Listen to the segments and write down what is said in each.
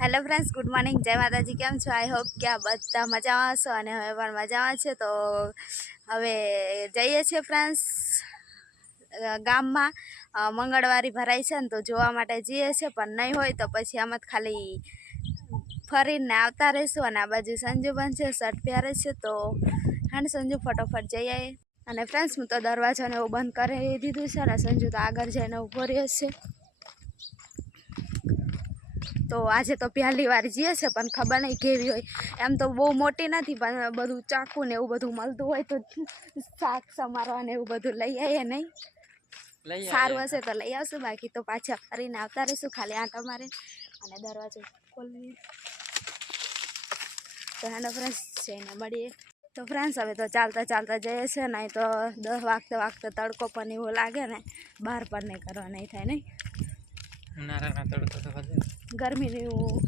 Hello friends, good morning, જય માતાજી. કેમ છો? આઈ હોપ કે આ બધા મજામાં છો અને હવે પણ મજામાં છે. તો હવે જઈએ છીએ ફ્રેન્ડ્સ ગામમાં. મંગળવારી ભરાય છે ને તો જોવા માટે જઈએ છીએ, પણ નહીં હોય તો પછી આમ જ ખાલી ફરીને આવતા રહીશું. અને આ બાજુ સંજુ પણ છે, શર્ટ પહેરે છે. તો હા સંજુ, ફટોફટ જઈ આવીએ. અને ફ્રેન્ડ્સ, હું તો દરવાજાને એવું બંધ કરી દીધું છે અને સંજુ તો આગળ જઈને ઊભો રહ્યો છે. તો આજે તો પહેલી વાર જઈએ છે, પણ ખબર નહીં કેવી હોય. એમ તો બહુ મોટી નથી, પણ બધું ચાકુ ને એવું બધું મળતું હોય તો શાક સમારવા ને એવું બધું લઈ આવીએ. નહીં સારું હશે તો લઈ આવશું, બાકી તો પાછા ફરીને આવતા રહીશું, ખાલી આંટા મારે અને દરવાજો ખોલી. તો હેનો ફ્રેન્ડ્સ, જઈને મળીએ. તો ફ્રેન્ડ્સ, હવે તો ચાલતા ચાલતા જઈએ છે. નહીં તો 10 વાગતે તડકો પણ એવો લાગે ને, બહાર પણ નહીં કરવા નહીં થાય. નહીં ગરમીનું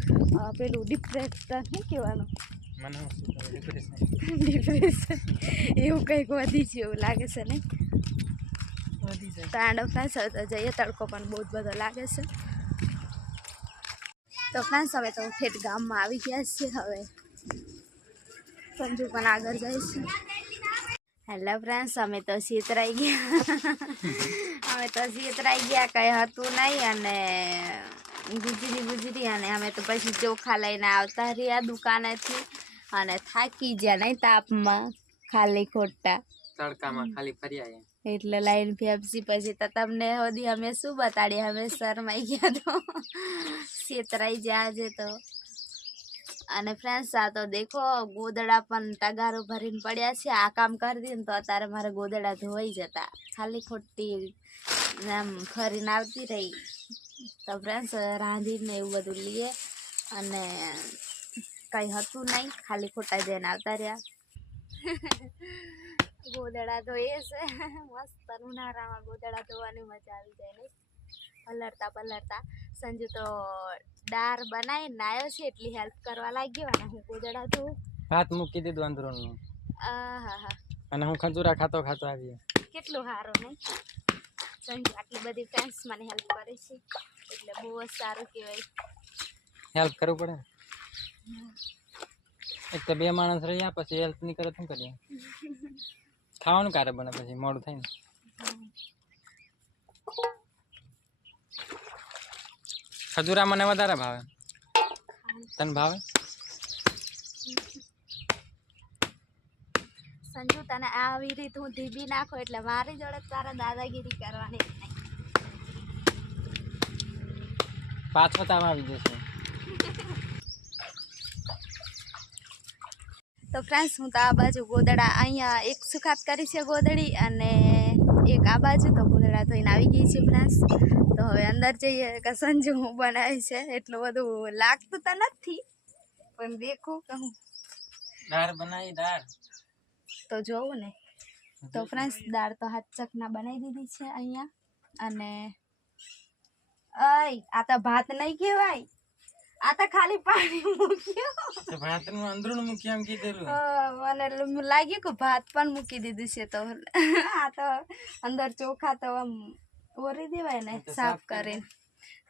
પેલું ડિપ્રેશન શું કહેવાનું, ડિપ્રેશન એવું કંઈક વધી છે એવું લાગે છે. નહીં તો એન્ડ ફ્રેન્ડ્સ, હવે તો જઈએ. તડકો પણ બહુ જ બધો લાગે છે. તો ફ્રેન્ડ્સ, હવે તો ઠેઠ ગામમાં આવી ગયા છે. હવે સંજુ પણ આગળ જાય છે. હેલો ફ્રેન્ડ્સ, અમે તો શીતરાઈ ગયા. કંઈ હતું નહીં અને ગુજરી અને અમે તો પછી ચોખા લઈને આવતા રહ્યા દુકાનેથી અને થાકી ગયા. નહીં તાપમાં ખાલી ખોટા તડકામાં ખાલી ફર્યા એટલે લાઈન ફેફસી. પછી તો તમને હોદી અમે શું બતાડીએ, અમે શરમાઈ ગયા તો શેતરાઈ ગયા છે. તો અને ફ્રેન્ડ્સ, આ તો દેખો ગોદડા પણ તગારો ભરીને પડ્યા છે. આ કામ કરી દે ને તો અત્યારે મારે ગોદડા ધોવાઈ જતા, ખાલી ખોટી આમ ફરીને આવતી રહી. તો ફ્રેન્ડ્સ, રાંધીને એવું બધું લઈએ અને કંઈ હતું નહીં, ખાલી ખોટા જઈને આવતા રહ્યા. ગોદડા ધોઈએ છે મસ્ત. ઉનાળામાં ગોદડા ધોવાની મજા આવી જાય. નહીં પલળતા સંજુ તો દાળ બનાવીને આવ્યો છે, એટલી હેલ્પ કરવા લાગ્યો અને હું ગોદડા ધોઉં. ભાત મૂકી દીધું અંદરનું. હા અને હું ખજૂરા ખાતો આવી. કેટલું સારું. નહીં સંજુ આટલી બધી ફ્રેન્ડ્સ મને હેલ્પ કરે છે, એટલે બહુ જ સારું કહેવાય. હેલ્પ કરવું પડે. એક તો 2 માણસ રહ્યા, પછી હેલ્પ નહીં કરે શું કરીએ? ખાવાનું ક્યારે બને પછી મોડું થાય ને. ખજૂરા મને વધારે ભાવે. તને ભાવે? સંજુ, તને આવી રીતે હું ધીબી નાખો એટલે મારી જોડે તારા દાદાગીરી કરવાની નહીં. પાછો તાવ આવી જશે. તો ફ્રેન્ડ્સ, હું તો આ બાજુ ગોદડા અહીંયા એક સુખાત કરી છે ગોદડી, અને એક આ બાજુ તો ગોદડા ધોઈને આવી ગઈ છે ફ્રેન્ડ્સ. તો હવે અંદર જઈએ કે સંજુ હું બનાવી છે. એટલું બધું લાગતું તો નથી, પણ દેખું કે હું દાળ બનાવી. દાળ તો જોવું ને. તો ફ્રેન્ડ્સ, દાળ તો હાથ ચકના બનાવી દીધી છે અહીંયા. અને આ તો ભાત નહીં કહેવાય, આ તો ખાલી પાણી મૂક્યું. ભાતનું અંદરનું મૂકી એમ કીધેલું. મને લાગ્યું કે ભાત પણ મૂકી દીધું છે. તો આ તો અંદર ચોખા તો આમ ઓરી દેવાય ને, સાફ કરીને.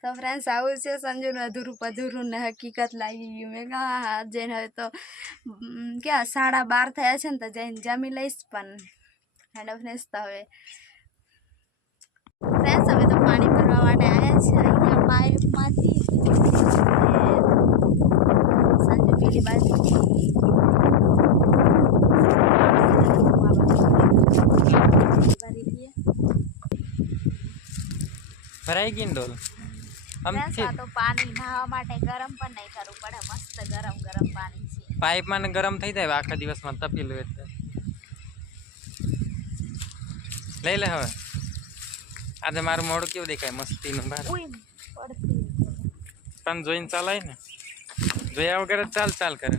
તો ફ્રેન્ડ્સ, આવું છે સંજુનું અધૂરું ને હકીકત લાગી ગયું. મેં હા જઈને હવે તો ક્યાં 12:30 થયા છે ને, તો જઈને જમી લઈશ. પણ હેલો ફ્રેન્ડ્સ, તો હવે ફ્રેન્ડ્સ, હવે તો પાણી ભરવા માટે આવ્યા છે અહીંયા પાઇપમાંથી. સંજુ પેલી બાજુ ભરાઈ ગઈ ને ડોલ. તો પાણી નાહવા માટે ગરમ પણ નહીં કરવું પડે, મસ્ત ગરમ પાણી છે. પાઇપમાં ગરમ થઈ જાય આખા દિવસમાં તપેલું એટલે. લઈ લે હવે. આજે મારું મોઢું કેવું દેખાય, મસ્તીનું બહાર. પણ જોઈને ચાલાય ને, જોયા વગર ચાલ કરે.